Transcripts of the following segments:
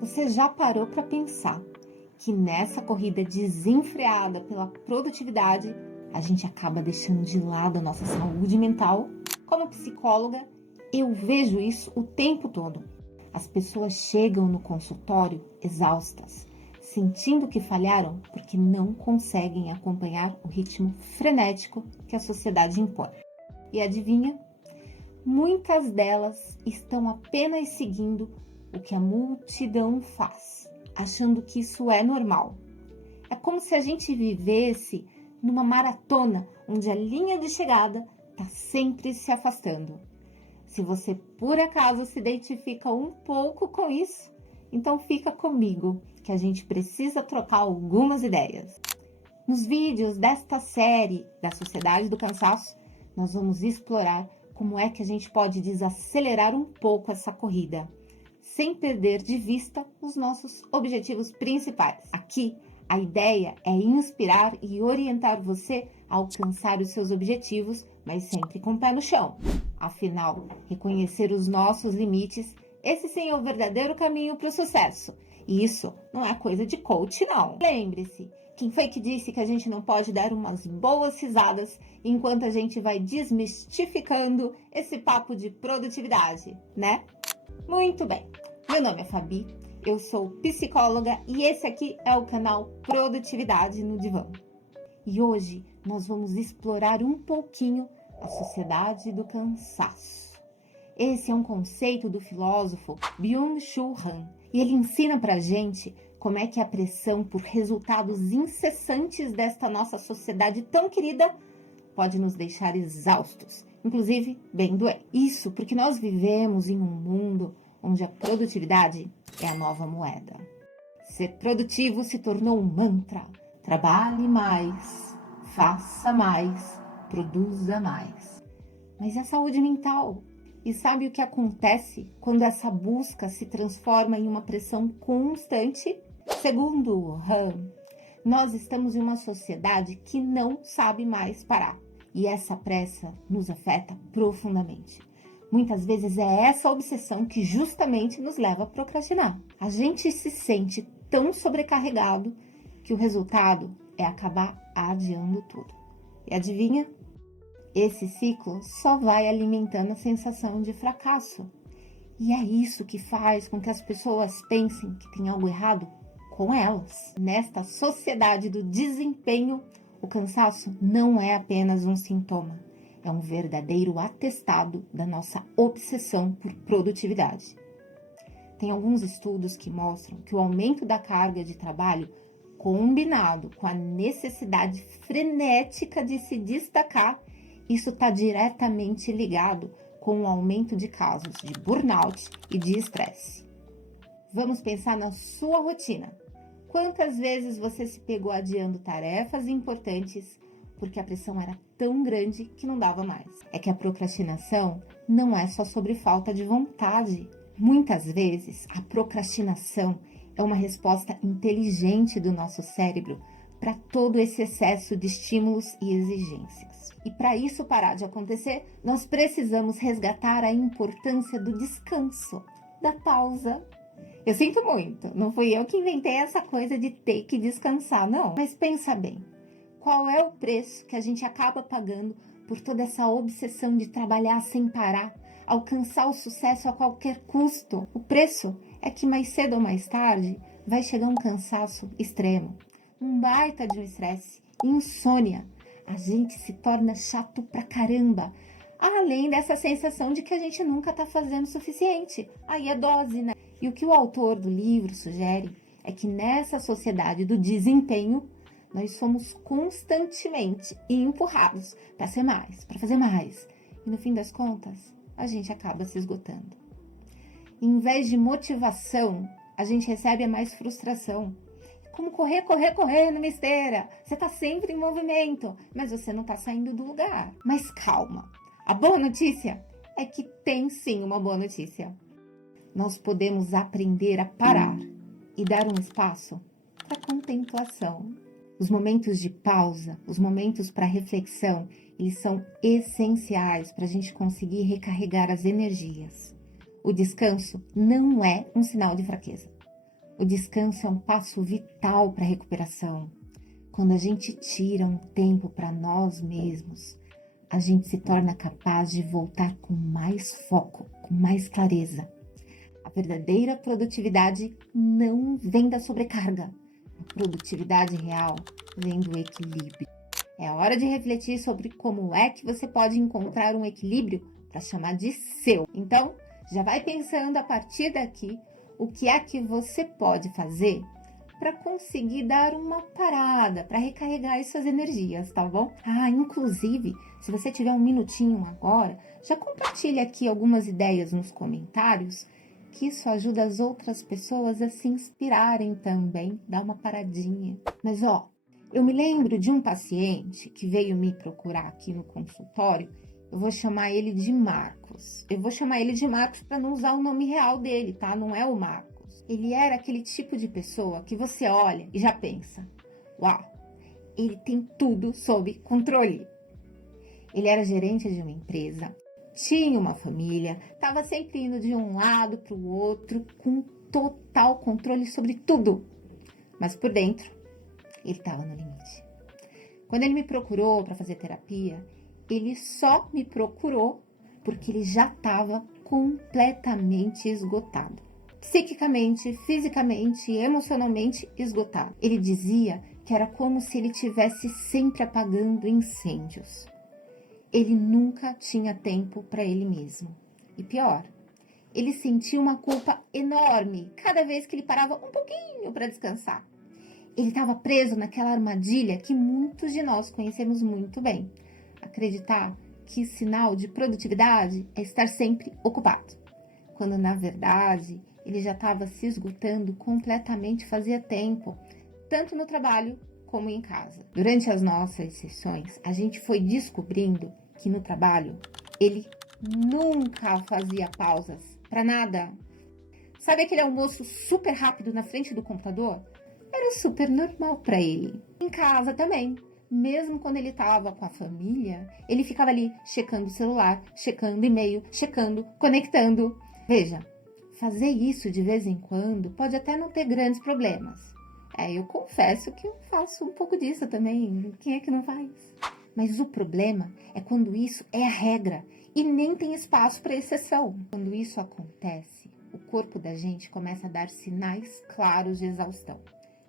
Você já parou para pensar que nessa corrida desenfreada pela produtividade, a gente acaba deixando de lado a nossa saúde mental? Como psicóloga, eu vejo isso o tempo todo. As pessoas chegam no consultório exaustas, sentindo que falharam porque não conseguem acompanhar o ritmo frenético que a sociedade impõe. E adivinha? Muitas delas estão apenas seguindo o que a multidão faz, achando que isso é normal. É como se a gente vivesse numa maratona onde a linha de chegada está sempre se afastando. Se você por acaso se identifica um pouco com isso, então fica comigo, que a gente precisa trocar algumas ideias. Nos vídeos desta série da Sociedade do Cansaço, nós vamos explorar como é que a gente pode desacelerar um pouco essa corrida, sem perder de vista os nossos objetivos principais. Aqui, a ideia é inspirar e orientar você a alcançar os seus objetivos, mas sempre com o pé no chão. Afinal, reconhecer os nossos limites, esse sim é o verdadeiro caminho para o sucesso. E isso não é coisa de coach, não. Lembre-se, quem foi que disse que a gente não pode dar umas boas risadas enquanto a gente vai desmistificando esse papo de produtividade, né? Muito bem, meu nome é Fabi, eu sou psicóloga e esse aqui é o canal Produtividade no Divã. E hoje nós vamos explorar um pouquinho a Sociedade do Cansaço. Esse é um conceito do filósofo Byung-Chul Han e ele ensina pra gente como é que a pressão por resultados incessantes desta nossa sociedade tão querida pode nos deixar exaustos, inclusive bem doentes. Isso porque nós vivemos em um mundo onde a produtividade é a nova moeda. Ser produtivo se tornou um mantra. Trabalhe mais, faça mais, produza mais. Mas e a saúde mental? E sabe o que acontece quando essa busca se transforma em uma pressão constante? Segundo Han, nós estamos em uma sociedade que não sabe mais parar. E essa pressa nos afeta profundamente. Muitas vezes é essa obsessão que justamente nos leva a procrastinar. A gente se sente tão sobrecarregado que o resultado é acabar adiando tudo. E adivinha? Esse ciclo só vai alimentando a sensação de fracasso. E é isso que faz com que as pessoas pensem que tem algo errado com elas. Nesta sociedade do desempenho, o cansaço não é apenas um sintoma, é um verdadeiro atestado da nossa obsessão por produtividade. Tem alguns estudos que mostram que o aumento da carga de trabalho, combinado com a necessidade frenética de se destacar, isso está diretamente ligado com o aumento de casos de burnout e de estresse. Vamos pensar na sua rotina. Quantas vezes você se pegou adiando tarefas importantes porque a pressão era tão grande que não dava mais? É que a procrastinação não é só sobre falta de vontade. Muitas vezes, a procrastinação é uma resposta inteligente do nosso cérebro para todo esse excesso de estímulos e exigências. E para isso parar de acontecer, nós precisamos resgatar a importância do descanso, da pausa. Eu sinto muito, não fui eu que inventei essa coisa de ter que descansar, não. Mas pensa bem, qual é o preço que a gente acaba pagando por toda essa obsessão de trabalhar sem parar, alcançar o sucesso a qualquer custo? O preço é que mais cedo ou mais tarde vai chegar um cansaço extremo, um baita de um estresse, insônia. A gente se torna chato pra caramba, além dessa sensação de que a gente nunca tá fazendo o suficiente. Aí é dose, né? E o que o autor do livro sugere é que nessa sociedade do desempenho, nós somos constantemente empurrados para ser mais, para fazer mais. E no fim das contas, a gente acaba se esgotando. Em vez de motivação, a gente recebe a mais frustração. Como correr numa esteira. Você tá sempre em movimento, mas você não tá saindo do lugar. Mas calma, a boa notícia é que tem sim uma boa notícia. Nós podemos aprender a parar e dar um espaço para contemplação. Os momentos de pausa, os momentos para reflexão, eles são essenciais para a gente conseguir recarregar as energias. O descanso não é um sinal de fraqueza. O descanso é um passo vital para a recuperação. Quando a gente tira um tempo para nós mesmos, a gente se torna capaz de voltar com mais foco, com mais clareza. A verdadeira produtividade não vem da sobrecarga. A produtividade real vem do equilíbrio. É hora de refletir sobre como é que você pode encontrar um equilíbrio para chamar de seu. Então, já vai pensando a partir daqui o que é que você pode fazer para conseguir dar uma parada, para recarregar as suas energias, tá bom? Inclusive, se você tiver um minutinho agora, já compartilha aqui algumas ideias nos comentários, que isso ajuda as outras pessoas a se inspirarem também, dá uma paradinha. Mas eu me lembro de um paciente que veio me procurar aqui no consultório. Eu vou chamar ele de Marcos. Eu vou chamar ele de Marcos para não usar o nome real dele, tá? Não é o Marcos. Ele era aquele tipo de pessoa que você olha e já pensa: uau, ele tem tudo sob controle. Ele era gerente de uma empresa, tinha uma família, estava sempre indo de um lado para o outro, com total controle sobre tudo. Mas por dentro, ele estava no limite. Quando ele me procurou para fazer terapia, ele só me procurou porque ele já estava completamente esgotado. Psiquicamente, fisicamente e emocionalmente esgotado. Ele dizia que era como se ele estivesse sempre apagando incêndios. Ele nunca tinha tempo para ele mesmo. E pior, ele sentia uma culpa enorme cada vez que ele parava um pouquinho para descansar. Ele estava preso naquela armadilha que muitos de nós conhecemos muito bem. Acreditar que sinal de produtividade é estar sempre ocupado, quando na verdade ele já estava se esgotando completamente fazia tempo, tanto no trabalho como em casa. Durante as nossas sessões, a gente foi descobrindo que no trabalho ele nunca fazia pausas para nada. Sabe aquele almoço super rápido na frente do computador? Era super normal para ele. Em casa também. Mesmo quando ele estava com a família, ele ficava ali checando o celular, checando e-mail, checando, conectando. Veja, fazer isso de vez em quando pode até não ter grandes problemas. Eu confesso que eu faço um pouco disso também. Quem é que não faz? Mas o problema é quando isso é a regra e nem tem espaço para exceção. Quando isso acontece, o corpo da gente começa a dar sinais claros de exaustão.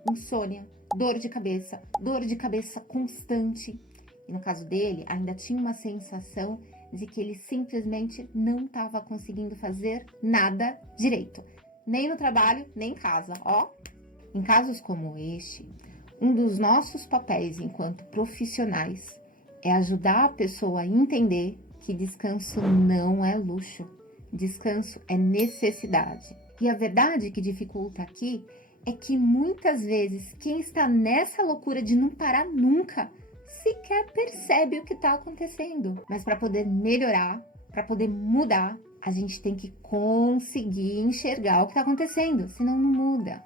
Insônia, dor de cabeça constante. E no caso dele, ainda tinha uma sensação de que ele simplesmente não estava conseguindo fazer nada direito. Nem no trabalho, nem em casa, Em casos como este, um dos nossos papéis enquanto profissionais é ajudar a pessoa a entender que descanso não é luxo, descanso é necessidade. E a verdade que dificulta aqui é que muitas vezes quem está nessa loucura de não parar nunca sequer percebe o que está acontecendo. Mas para poder melhorar, para poder mudar, a gente tem que conseguir enxergar o que está acontecendo, senão não muda.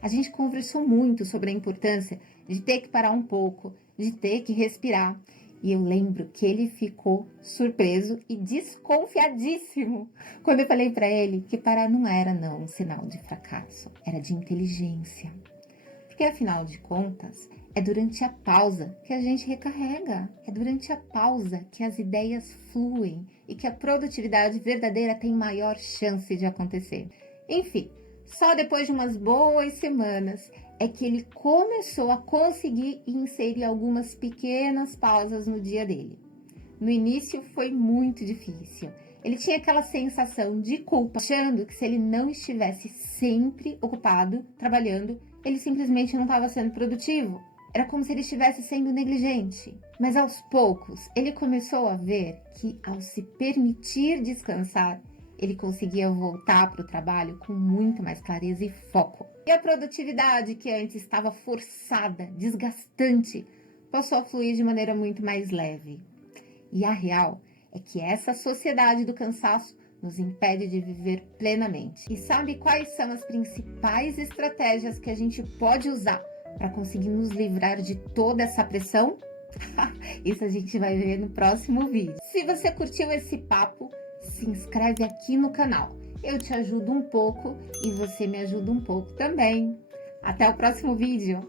A gente conversou muito sobre a importância de ter que parar um pouco, de ter que respirar. E eu lembro que ele ficou surpreso e desconfiadíssimo quando eu falei para ele que parar não era um sinal de fracasso, era de inteligência. Porque afinal de contas, é durante a pausa que a gente recarrega, é durante a pausa que as ideias fluem e que a produtividade verdadeira tem maior chance de acontecer. Enfim, só depois de umas boas semanas é que ele começou a conseguir inserir algumas pequenas pausas no dia dele. No início foi muito difícil. Ele tinha aquela sensação de culpa, achando que se ele não estivesse sempre ocupado, trabalhando, ele simplesmente não estava sendo produtivo. Era como se ele estivesse sendo negligente. Mas aos poucos, ele começou a ver que ao se permitir descansar, ele conseguia voltar para o trabalho com muito mais clareza e foco. E a produtividade, que antes estava forçada, desgastante, passou a fluir de maneira muito mais leve. E a real é que essa sociedade do cansaço nos impede de viver plenamente. E sabe quais são as principais estratégias que a gente pode usar para conseguir nos livrar de toda essa pressão? Isso a gente vai ver no próximo vídeo. Se você curtiu esse papo, se inscreve aqui no canal eu te ajudo um pouco e você me ajuda um pouco também. Até o próximo vídeo!